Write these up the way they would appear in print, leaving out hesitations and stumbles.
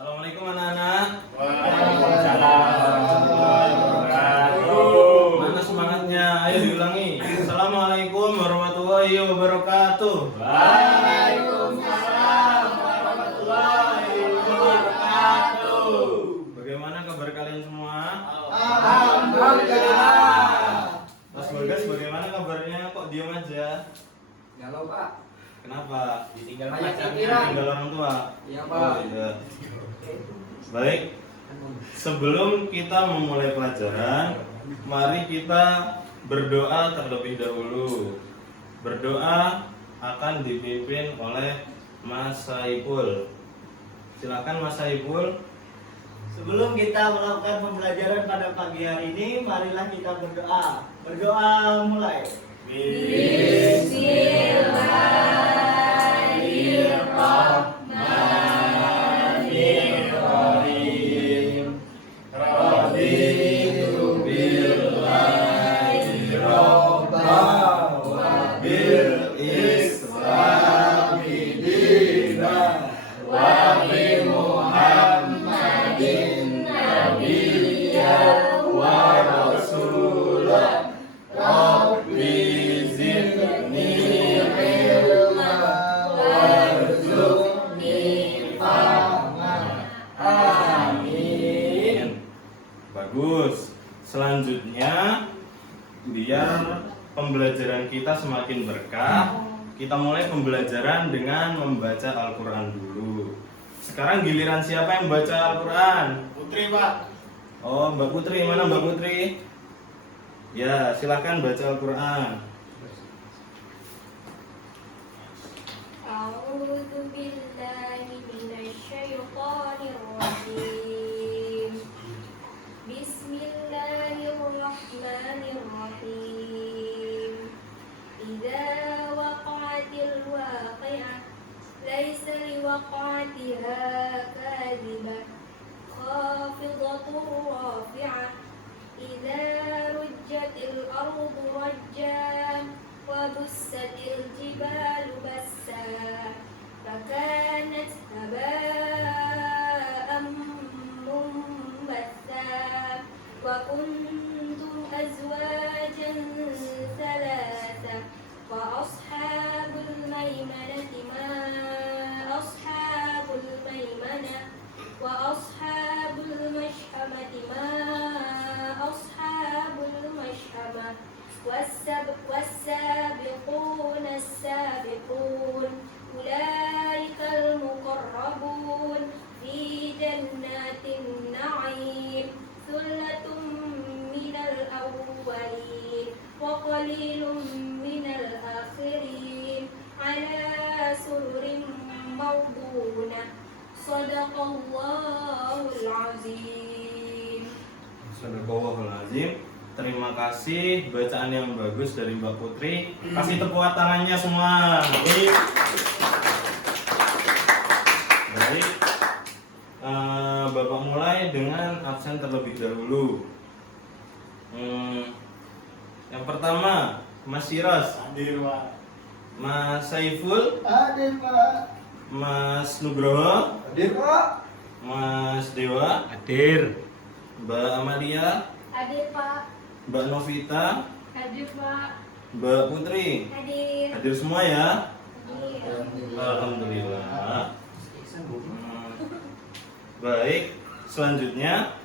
Assalamualaikum anak-anak. Waalaikumsalam warahmatullahi wabarakatuh. Mana semangatnya? Ayo diulangi. Assalamualaikum warahmatullahi wabarakatuh. Waalaikumsalam warahmatullahi wabarakatuh. Bagaimana kabar kalian semua? Alhamdulillah. Mas Bagas bagaimana kabarnya? Kok diam aja? Galau Pak, Kenapa? ditinggal Banyak pacarnya. pikiran. Tinggal orang tua. Iya Oh, Pak. iya. Baik. Sebelum kita memulai pelajaran, mari kita berdoa terlebih dahulu. Berdoa akan dipimpin oleh Mas Saiful. Silakan Mas Saiful. Sebelum kita melakukan pembelajaran pada pagi hari ini, marilah kita berdoa. Berdoa mulai. Bismillahirrahmanirrahim. Raditu billahi robban wa bil islami dinan wa bi Muhammadin nabiyyan wa rasulan. Rabbi zidni ilma warzuqni fahma. Amin. Bagus. Selanjutnya, biar pembelajaran kita semakin berkah, kita mulai pembelajaran dengan membaca Al-Quran dulu. Sekarang giliran siapa yang membaca Al-Quran? Putri, Pak. Oh, Mbak Putri, mana Mbak Putri? Ya, silahkan baca Al-Quran. A'udzu billahi minasyaitonir rajim. Bismillahirrahmanirrahim. Idza waqa'atil waqi'ah laisa liwaqa'atiha kadhibah khafidatur rafi'ah. Idza rujjatil ardu rajja wa bussatil jibalu bassa fakanat haba'an munbatha wa kuntum azwajan thalatha wa ashabul maimanati ma ashabul maimanah wa ashabul mash'amati ma ashabul mash'amah والسابقون السابقون أولئك المقربون في جنات النعيم ثلة من الأولين وقليل من الآخرين على سرر موضونة صدق الله العظيم. Sadaqallahul azim. Terima kasih bacaan yang bagus dari Mbak Putri. Kasih tepuk tangannya semua. Baik. Baik. Bapak mulai dengan absen terlebih dahulu. Yang pertama, Mas Siras, Hadir, Pak. Mas Saiful, Hadir, Pak. Mas Nugroho, Hadir, Pak. Mas Dewa, Hadir. Mbak Amalia, Hadir Pak. Mbak Novita, Hadir Pak. Mbak Putri. Hadir. Hadir semua ya? Hadir. Alhamdulillah. Baik, selanjutnya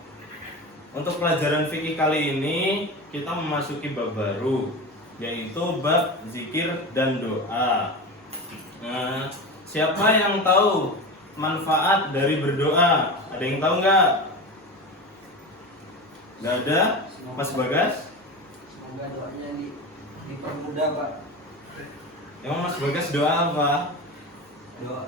untuk pelajaran fikih kali ini kita memasuki bab baru, yaitu bab zikir dan doa. Nah, siapa yang tahu manfaat dari berdoa? Ada yang tahu nggak? Nggak ada? Mas Bagas? Semoga doanya dipermudah Pak. Emang Mas Bagas doa apa? Doa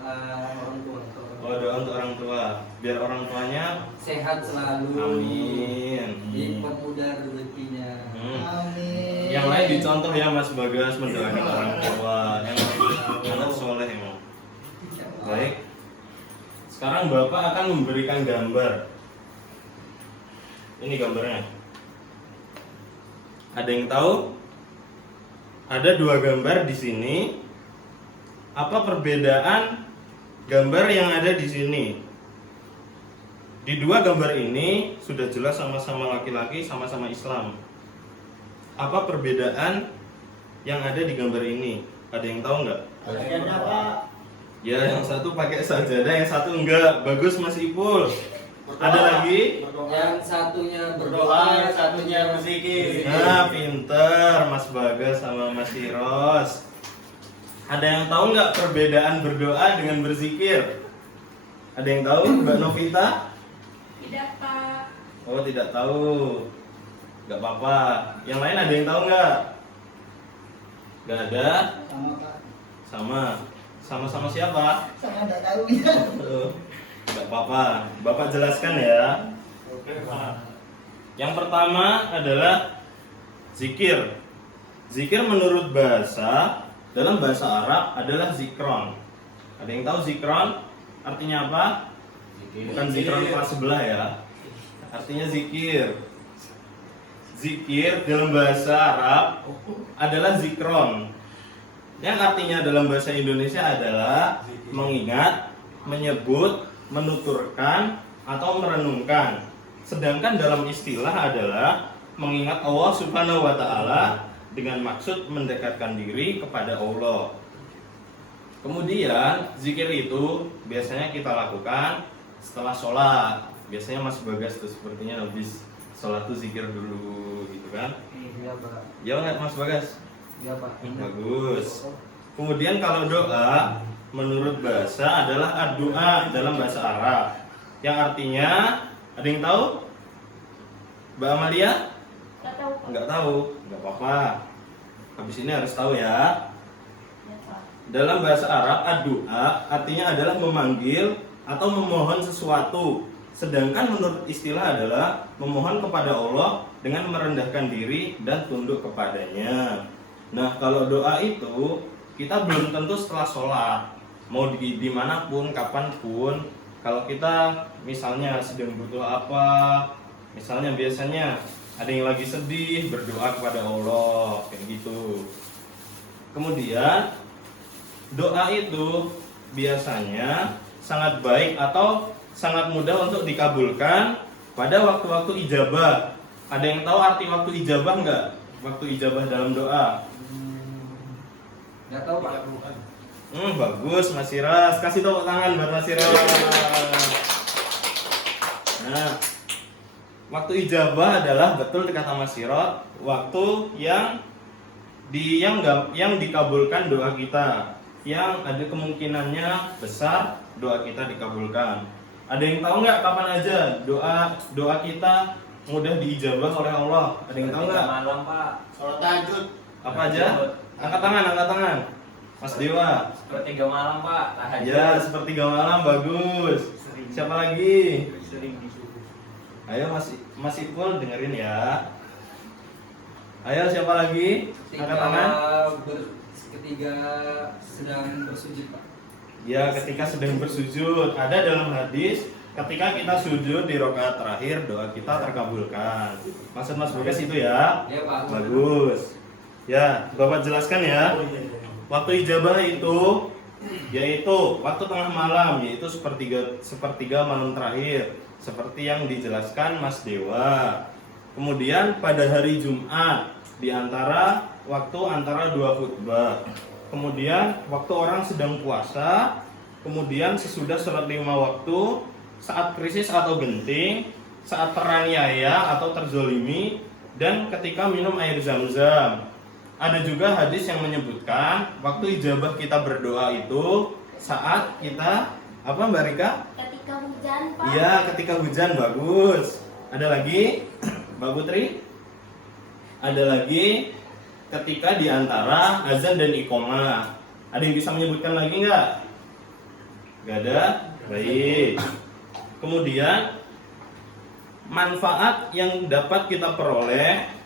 orang tua. Oh, doa untuk orang tua, biar orang tuanya Sehat selalu. amin. Dipermudah rezekinya. Amin. Yang lain dicontoh ya Mas Bagas mendoakan orang tua, yang anak soleh emang. Baik. Sekarang Bapak akan memberikan gambar. Ini gambarnya. Ada yang tahu? Ada dua gambar di sini. Apa perbedaan gambar yang ada di sini? Di dua gambar ini sudah jelas sama-sama laki-laki, sama-sama Islam. Apa perbedaan yang ada di gambar ini? Ada yang tahu nggak? Bagiannya Pak. Ya, yang satu pakai sajadah, yang satu enggak. Bagus Mas Ipul. Ada lagi? Yang satunya Berdoa, yang satunya berzikir. Nah, pinter Mas Bagas sama Mas Iros. Ada yang tahu nggak perbedaan berdoa dengan berzikir? Ada yang tahu, Mbak Novita? Tidak, Pak. Oh, tidak tahu. Nggak apa-apa. Yang lain ada yang tahu nggak? Nggak ada? Sama Pak. Sama siapa? Saya nggak tahu ya. Nggak apa-apa. Bapak jelaskan ya. Oke Pak. Yang pertama adalah zikir. Zikir menurut dalam bahasa Arab adalah zikron. Ada yang tahu zikron? Artinya apa? Bukan zikron kelas sebelah ya. Artinya zikir. Zikir dalam bahasa Arab adalah zikron. Yang artinya dalam bahasa Indonesia adalah mengingat, menyebut, menuturkan, atau merenungkan. Sedangkan dalam istilah adalah mengingat Allah Subhanahu wa Ta'ala dengan maksud mendekatkan diri kepada Allah. Kemudian zikir itu biasanya kita lakukan setelah sholat. Biasanya Mas Bagas tuh sepertinya habis sholat tuh zikir dulu gitu kan? Iya Pak. Ya nggak Mas Bagas? Iya Pak. Bagus. Kemudian kalau doa menurut bahasa adalah doa dalam bahasa Arab, yang artinya ada yang tahu? Mbak Amalia? Nggak tahu, Pak. Nggak tahu, nggak apa-apa. Habis ini harus tahu ya. Ya, Pak. Dalam bahasa Arab, doa artinya adalah memanggil atau memohon sesuatu. Sedangkan menurut istilah adalah memohon kepada Allah dengan merendahkan diri dan tunduk kepadanya. Nah, kalau doa itu kita belum tentu setelah sholat. Mau dimanapun, kapanpun. Kalau kita misalnya sedang butuh apa, misalnya biasanya ada yang lagi sedih, berdoa kepada Allah, kayak gitu. Kemudian doa itu biasanya sangat baik atau sangat mudah untuk dikabulkan pada waktu-waktu ijabah. Ada yang tahu arti waktu ijabah nggak? Waktu ijabah dalam doa. Nggak tahu Pak. Bagus Mas Siras. Kasih tepuk tangan buat Mas Siras. Nah, waktu ijabah adalah betul kata Mas Sirot, waktu yang dikabulkan doa kita, yang ada kemungkinannya besar doa kita dikabulkan. Ada yang tahu nggak kapan aja doa kita mudah diijabah oleh Allah? Ada yang tahu nggak? Malam Pak. Sholat tahajud. Apa aja? Angkat tangan. Mas Dewa. Sepertiga malam Pak. Tahajud. Ya, sepertiga malam, bagus. Siapa lagi? Sering disuruh. Ayo Mas Ipul dengerin ya. Ayo siapa lagi? Angkat tangan. Ketika sedang bersujud Pak. Ya, ketika sedang bersujud. Ada dalam hadis ketika kita sujud di rakaat terakhir doa kita terkabulkan. Maksud Mas Bagas itu ya? Ya Pak. Bagus. Ya, Bapak jelaskan ya. Waktu ijabah itu yaitu waktu tengah malam, yaitu sepertiga malam terakhir, seperti yang dijelaskan Mas Dewa. Kemudian pada hari Jumat di antara dua khutbah. Kemudian waktu orang sedang puasa, kemudian sesudah sholat 5 waktu, saat krisis atau genting, saat teraniaya atau terzolimi, dan ketika minum air zam-zam. Ada juga hadis yang menyebutkan waktu ijabah kita berdoa itu saat kita apa Mbak Rika? Ketika hujan, Pak. Iya, ketika hujan, bagus. Ada lagi Mbak Putri? Ada lagi ketika di antara azan dan iqomah. Ada yang bisa menyebutkan lagi nggak? Nggak ada? Baik. Kemudian manfaat yang dapat kita peroleh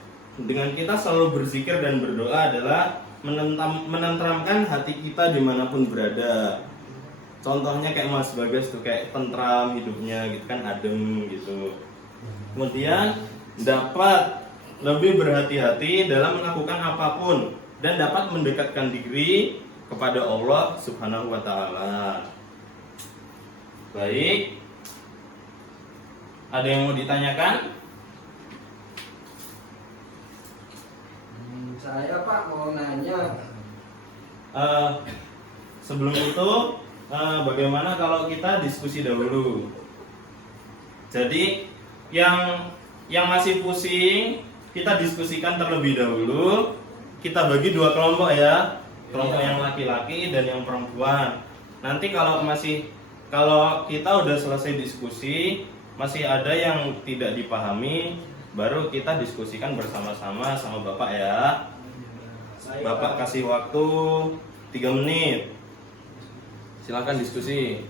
dengan kita selalu berzikir dan berdoa adalah menenteramkan hati kita dimanapun berada. Contohnya kayak Mas Bagas tuh kayak tentram hidupnya gitu kan, adem gitu. Kemudian dapat lebih berhati-hati dalam melakukan apapun dan dapat mendekatkan diri kepada Allah Subhanahu wa Ta'ala. Baik. Ada yang mau ditanyakan? Saya Pak mau nanya. Sebelum itu, bagaimana kalau kita diskusi dahulu? Jadi yang masih pusing kita diskusikan terlebih dahulu. Kita bagi dua kelompok ya, kelompok yang laki-laki dan yang perempuan. Nanti kalau kita udah selesai diskusi masih ada yang tidak dipahami, baru kita diskusikan bersama-sama sama Bapak ya. Bapak kasih waktu 3 menit. Silakan diskusi.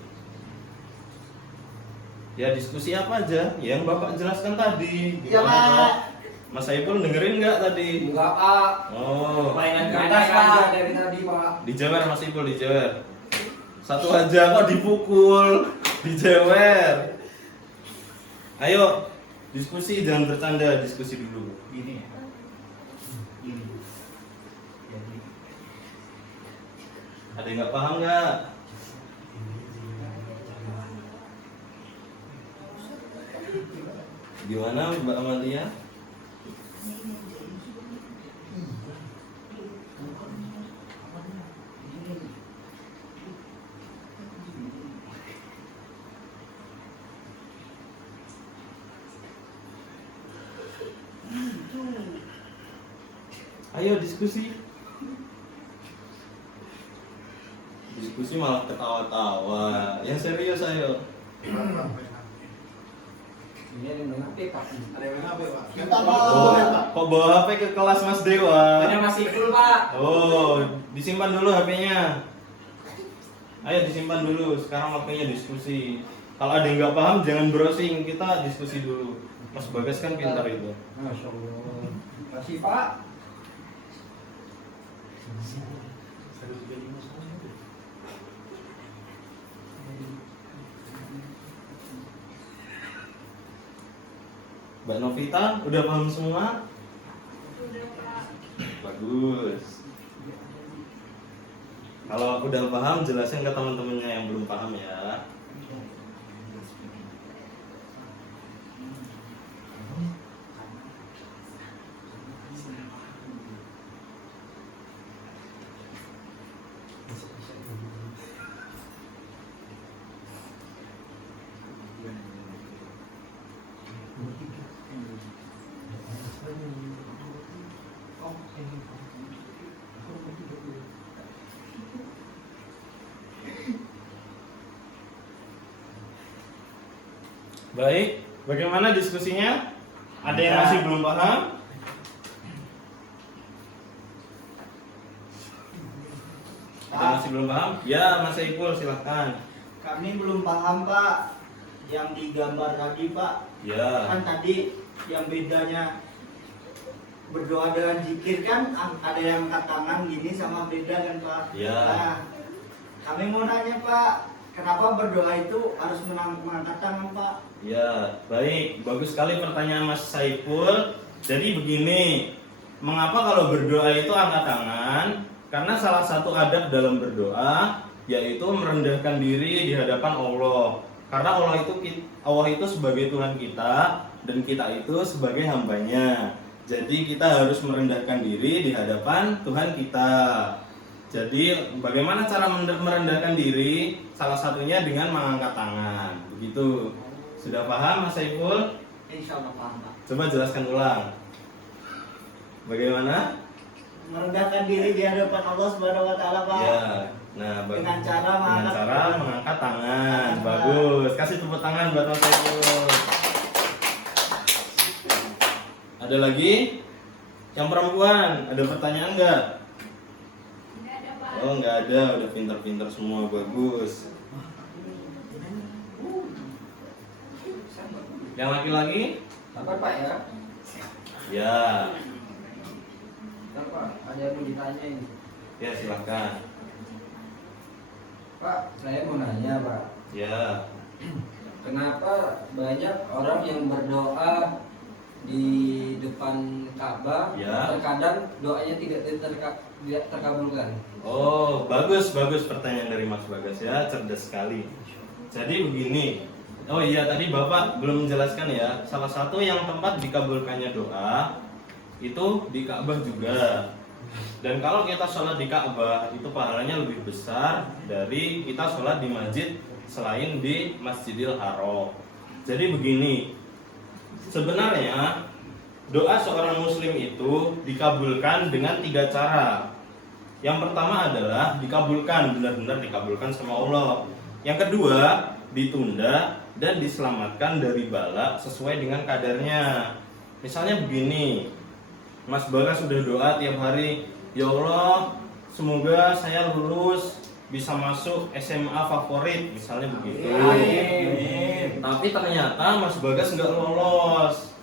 Ya diskusi apa aja yang Bapak jelaskan tadi. Iya, Gimana, Pak. Pak? Mas Saiful dengerin nggak tadi? Enggak Pak. Oh, Mainan Nggak kertas ada, Pak Pak. dari tadi Pak. dijewer Mas Saiful, dijewer. Satu aja kok dipukul, dijewer. Ayo, diskusi, jangan bercanda, diskusi dulu. Gini ya. Gini. Jadi, Ada yang nggak paham nggak? Gimana Mbak Amalia? Ayo diskusi. Diskusi malah ketawa-tawa. Yang serius ayo. Ini ada yang HP Pak. Ada yang apa Pak? Kita Oh, mau. kok bawa HP ke kelas Mas Dewa? Ini masih full Pak. Oh, disimpan dulu HP-nya. Ayo disimpan dulu. Sekarang waktunya diskusi. Kalau ada yang nggak paham jangan browsing, kita diskusi dulu. Mas Bagas kan pintar itu. Masya Allah. Masih Pak. Mbak Novita udah paham semua? Udah Pak. Bagus. Kalau udah paham jelasin ke teman-temannya yang belum paham ya. Baik, bagaimana diskusinya? Ada yang masih belum paham? Ada yang masih belum paham? Ya, Mas Saiful silahkan. Kami belum paham Pak. Yang digambar tadi Pak. Ya, Kan tadi yang bedanya berdoa dengan zikir kan ada yang angkat tangan gini sama beda kan Pak. Ya. Nah, kami mau nanya Pak, kenapa berdoa itu harus mengangkat tangan Pak? ya, baik, bagus sekali pertanyaan Mas Saiful. Jadi begini, mengapa kalau berdoa itu angkat tangan? Karena salah satu adab dalam berdoa yaitu merendahkan diri di hadapan Allah. Karena Allah itu sebagai Tuhan kita dan kita itu sebagai hambanya. Jadi kita harus merendahkan diri di hadapan Tuhan kita. Jadi bagaimana cara merendahkan diri? Salah satunya dengan mengangkat tangan. Begitu. Sudah paham Mas Saiful? Insya Allah paham Pak. Coba jelaskan ulang. Bagaimana? Merendahkan diri di hadapan Allah Subhanahu wa taala Pak. Ya. Nah, Dengan cara mengangkat tangan. Bagus. Kasih tepuk tangan buat Mas Saiful. Ada lagi? Yang perempuan, ada pertanyaan nggak? Nggak ada Pak. Oh, nggak ada. Udah pintar-pintar semua. Bagus. Yang laki-laki? Sabar Pak ya. Ya. Bentar, Pak, ada yang mau ditanyain. Ya, silahkan. Pak, saya mau nanya Pak. Ya. Kenapa banyak orang yang berdoa di depan Ka'bah, Ya. terkadang doanya tidak terkabulkan? Oh, bagus pertanyaan dari Mas Bagas ya, cerdas sekali. Jadi begini, Oh iya, tadi Bapak belum menjelaskan ya. Salah satu yang tempat dikabulkannya doa itu di Ka'bah juga. Dan kalau kita sholat di Ka'bah itu pahalanya lebih besar dari kita sholat di masjid selain di Masjidil Haram. Jadi begini, sebenarnya doa seorang muslim itu dikabulkan dengan 3 cara. Yang pertama adalah dikabulkan, benar-benar dikabulkan sama Allah. Yang kedua, ditunda dan diselamatkan dari bala sesuai dengan kadarnya. Misalnya begini, Mas Bagas sudah doa tiap hari, ya Allah, semoga saya lulus bisa masuk SMA favorit, misalnya begitu. Tapi ternyata Mas Bagas nggak lolos.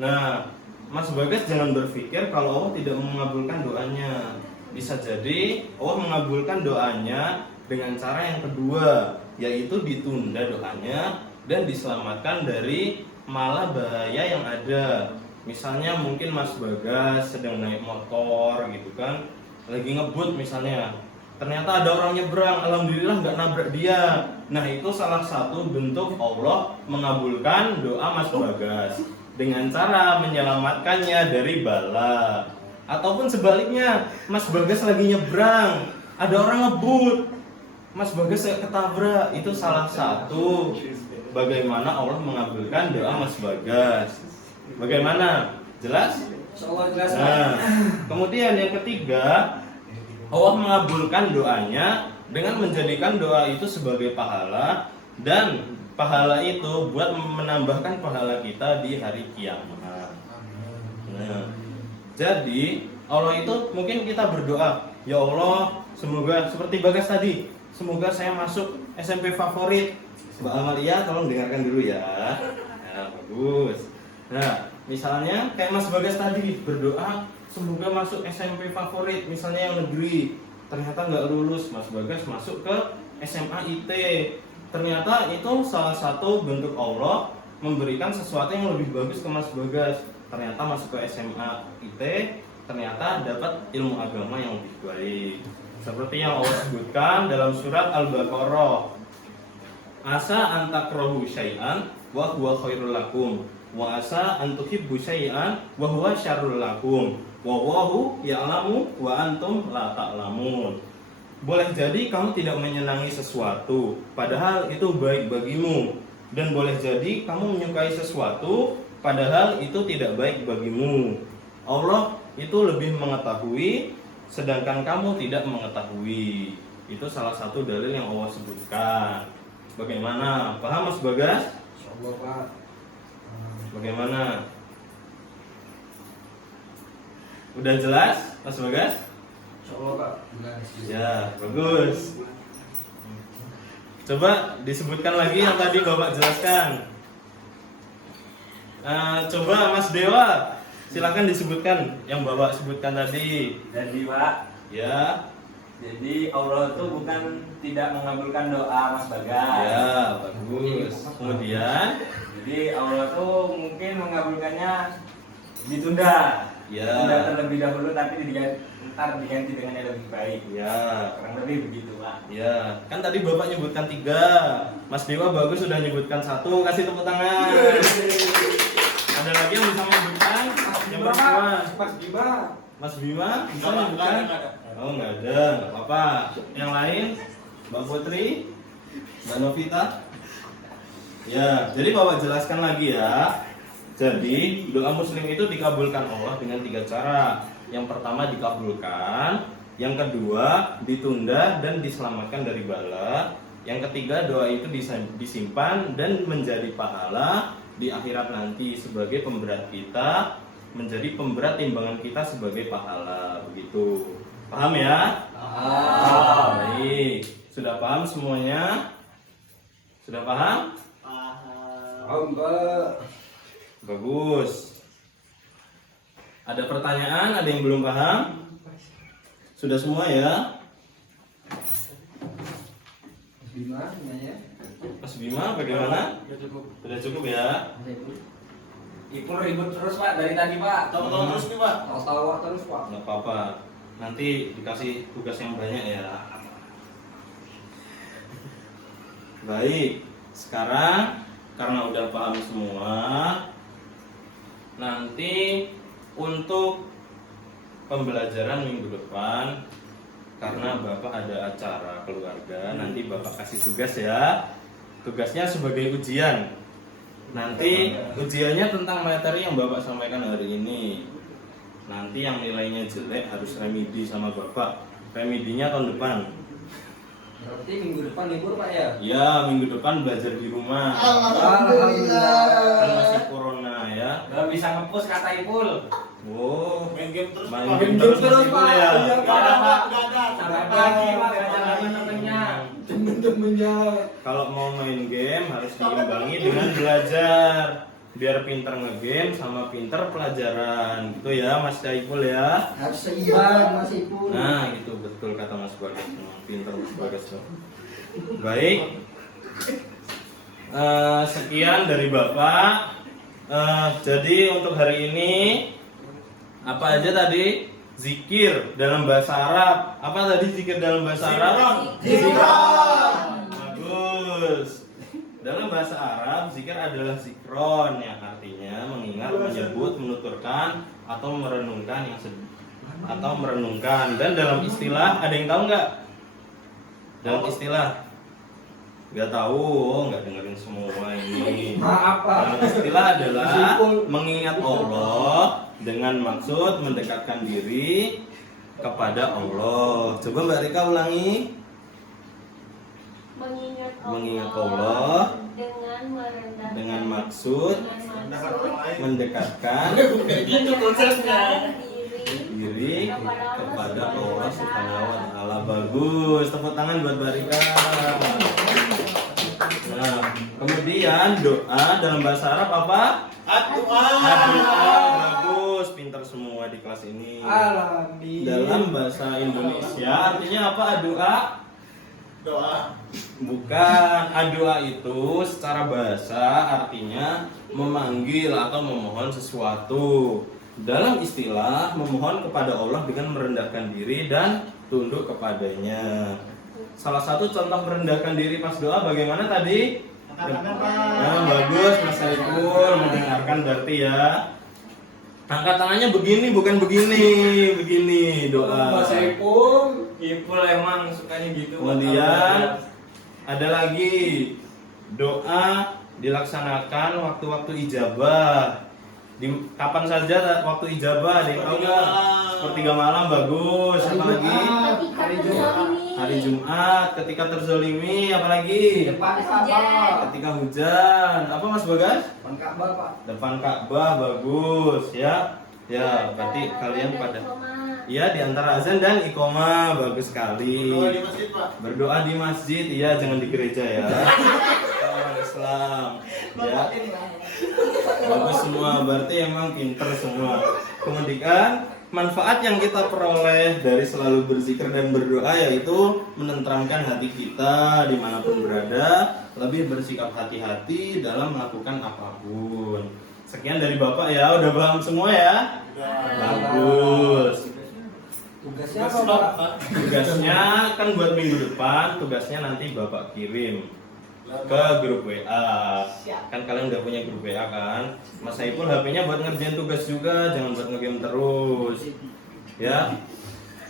Nah, Mas Bagas jangan berpikir kalau Allah tidak mengabulkan doanya. Bisa jadi Allah mengabulkan doanya dengan cara yang kedua, yaitu ditunda doanya dan diselamatkan dari malah bahaya yang ada. Misalnya mungkin Mas Bagas sedang naik motor gitu kan, lagi ngebut misalnya, ternyata ada orang nyebrang, alhamdulillah nggak nabrak dia. Nah, itu salah satu bentuk Allah mengabulkan doa Mas Bagas dengan cara menyelamatkannya dari bala. Ataupun sebaliknya, Mas Bagas lagi nyebrang, ada orang ngebut, Mas Bagas ketabrak, itu salah satu bagaimana Allah mengabulkan doa Mas Bagas. Bagaimana? Jelas? Insyaallah jelas. Nah, kemudian yang ketiga, Allah mengabulkan doanya dengan menjadikan doa itu sebagai pahala, dan pahala itu buat menambahkan pahala kita di hari kiamat. Nah, jadi Allah itu mungkin kita berdoa, ya Allah, semoga seperti Bagas tadi, semoga saya masuk SMP favorit. Mbak Amalia tolong dengarkan dulu ya. Nah, bagus. Nah, misalnya kayak Mas Bagas tadi berdoa semoga masuk SMP favorit, misalnya yang negeri, ternyata nggak lulus, Mas Bagas masuk ke SMA IT. Ternyata itu salah satu bentuk Allah memberikan sesuatu yang lebih bagus ke Mas Bagas. Ternyata masuk ke SMA IT, ternyata dapat ilmu agama yang lebih baik. Seperti yang Allah sebutkan dalam surat Al-Baqarah, asa antakrahu syai'an wa huwa khairul lakum wa asa antuhibbu syai'an wa huwa syarrul lakum wallahu ya'lamu wa antum la ta'lamun. Boleh jadi kamu tidak menyenangi sesuatu padahal itu baik bagimu, dan boleh jadi kamu menyukai sesuatu padahal itu tidak baik bagimu. Allah itu lebih mengetahui sedangkan kamu tidak mengetahui. Itu salah satu dalil yang Allah sebutkan. Bagaimana? Paham Mas Bagas? Insyaallah Pak. Bagaimana? Udah jelas Mas Bagas? Insyaallah Pak. Jelas. Ya, bagus. Coba disebutkan lagi yang tadi Bapak jelaskan. Coba Mas Dewa, silakan disebutkan yang Bapak sebutkan tadi. Jadi Pak, Ya, jadi Allah itu bukan tidak mengabulkan doa Mas Bagas. ya, bagus. Kemudian, Jadi Allah tuh mungkin mengabulkannya ditunda. Ya. Ditunda terlebih dahulu tapi ntar diganti dengan yang lebih baik. ya, Kurang lebih begitu Pak. ya. Kan tadi Bapak nyebutkan 3, Mas Dewa bagus sudah nyebutkan 1. Kasih tepuk tangan. Ada lagi yang bisa menyebutkan? Yang perempuan. Mas Bima. Mas Bima bisa menyebutkan? Oh, nggak ada, nggak apa-apa. Yang lain, Mbak Putri, Mbak Novita. Ya, jadi Bapak jelaskan lagi ya. Jadi doa Muslim itu dikabulkan Allah dengan 3 cara. Yang pertama dikabulkan, yang kedua ditunda dan diselamatkan dari bala, yang ketiga doa itu disimpan dan menjadi pahala di akhirat nanti sebagai pemberat kita, menjadi pemberat timbangan kita sebagai pahala. Begitu. Paham ya? Baik. Sudah paham semuanya? Sudah paham? Paham Pak. Bagus. Ada pertanyaan? Ada yang belum paham? Sudah semua ya? Mas Bima namanya. Mas Bima bagaimana? Sudah cukup ya? Ipul ribut terus Pak dari tadi Pak. Tahu-tahu terus nih Pak? Tawa terus Pak. Nggak apa-apa. Nanti dikasih tugas yang banyak ya. Baik. Sekarang karena udah paham semua, nanti untuk pembelajaran minggu depan, karena Bapak ada acara keluarga, nanti Bapak kasih tugas ya. Tugasnya sebagai ujian. Nanti ujiannya tentang materi yang Bapak sampaikan hari ini. Nanti yang nilainya jelek harus remedi sama Bapak. Remedinya tahun depan. Berarti minggu depan libur Pak ya? Ya, minggu depan belajar di rumah. Alhamdulillah. Kan masih corona ya. Gak bisa ngepus kata Ipul. Oh, Main game terus main Pak. game terus masih Pak. boleh ya. Iya, Gak ada Pak. Gak ada. Sampai pagi Pak, gak ada temen-temennya. Temen-temennya. Kalau mau main game harus diimbangi dengan belajar. Biar pinter ngegame sama pinter pelajaran. Gitu ya Mas Saiful ya. Harus seimbang Mas Ipul. Nah, gitu betul kata Mas Bagas. Pinter Mas Bagas. Baik. Sekian dari Bapak. Jadi untuk hari ini apa aja tadi? Zikir dalam bahasa Arab. Apa tadi zikir dalam bahasa Arab? Zikron. Bagus. Dalam bahasa Arab, zikir adalah zikron yang artinya mengingat, menyebut, menuturkan atau merenungkan atau merenungkan. Dan dalam istilah ada yang tahu nggak? Dalam istilah nggak tahu, nggak dengerin semua ini. Maaf Pak. Dalam istilah adalah mengingat Allah dengan maksud mendekatkan diri kepada Allah. Coba Mbak Rika ulangi. Mengingat Allah dengan maksud mendekatkan Itu konsepnya. diri kepada Allah Subhanahu wa taala. Bagus, tepuk tangan buat Mbak Rika. Nah, kemudian doa dalam bahasa Arab apa? Doa. Doa. Bagus, pintar semua di kelas ini. Alhamdulillah. Dalam bahasa Indonesia artinya apa doa? Doa. Bukan, doa itu secara bahasa artinya memanggil atau memohon sesuatu. Dalam istilah memohon kepada Allah dengan merendahkan diri dan tunduk kepadanya. Salah satu contoh merendahkan diri pas doa bagaimana tadi? Angkat tangan, Pak. Nah, bagus Mas Saiful mendengarkan berarti ya. Angkat tangannya begini bukan begini doa. Mas Ipul. Ipul emang sukanya gitu. Kemudian ada lagi doa dilaksanakan waktu-waktu ijabah. Kapan saja waktu ijabah? Ada yang tahu nggak? Sepertiga malam bagus. Apa lagi? Hari Jumat. Ketika terzolimi. Apa lagi? Depan Ka'bah. Ketika hujan. Apa Mas Bagas? Depan Ka'bah Pak. Depan Ka'bah bagus ya. Ya, berarti kalian pada ya di antara azan dan iqomah bagus sekali. Doa di masjid, Pak. Berdoa di masjid, iya jangan di gereja ya. Kita orang Islam. Ya. Bagus semua, berarti emang pinter semua. Kemudian manfaat yang kita peroleh dari selalu berzikir dan berdoa yaitu menenteramkan hati kita dimanapun berada, lebih bersikap hati-hati dalam melakukan apapun. Sekian dari Bapak ya, udah paham semua ya? Bagus. Tugasnya apa Pak? Tugasnya kan buat minggu depan, tugasnya nanti Bapak kirim ke grup WA. Kan kalian udah punya grup WA kan? Mas Saiful HP-nya buat ngerjain tugas juga, jangan buat ngegame terus. Ya.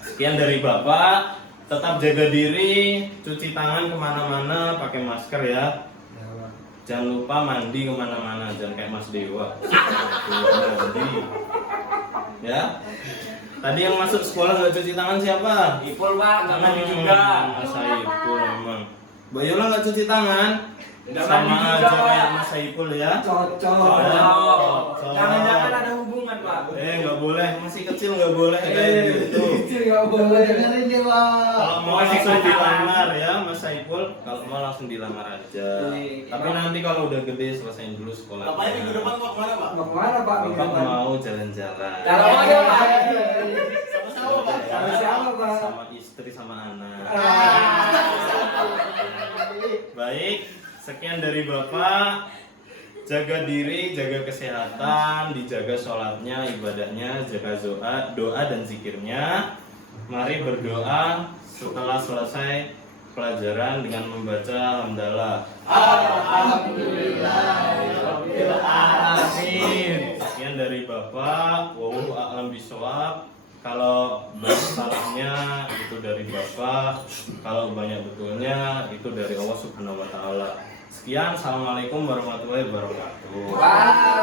Sekian dari Bapak. Tetap jaga diri, cuci tangan kemana-mana, pakai masker ya. Jangan lupa mandi kemana-mana, jangan kayak Mas Dewa. Mandi. Ya. Tadi yang masuk sekolah nggak cuci tangan siapa? Ipul Pak, nggak mandi juga. Mas Saiful memang. Mbak Yola nggak cuci tangan? Nggak Sama mandi juga, aja Pak. kayak Mas Saiful ya. Cocok. Jangan-jangan ada hubungan Pak. Nggak boleh, masih kecil nggak boleh kayak gitu. Kecil nggak boleh dengerin dia Pak. Kalau mau Masih langsung pacaran. dilamar ya Mas Saiful, kalau mau langsung dilamar aja. Iya. Tapi nanti kalau udah gede selesaiin dulu sekolah. Ngapain minggu depan Pak? Kemana, Pak? Mau kemana Pak? minggu Bapak depan? mau jalan-jalan. Kalau mau ya, Pak. Sama-sama, Pak. Sama siapa Pak? Sama istri sama anak. Baik, sekian dari Bapak. Jaga diri, jaga kesehatan, dijaga sholatnya, ibadahnya, jaga doa dan zikirnya. Mari berdoa setelah selesai pelajaran dengan membaca hamdalah. Alhamdulillah. dari Bapak, wallahu a'lam bishawab. Kalau banyak salahnya itu dari Bapak, kalau banyak betulnya itu dari Allah Subhanahu wa taala. Sekian, assalamualaikum warahmatullahi wabarakatuh. Wah.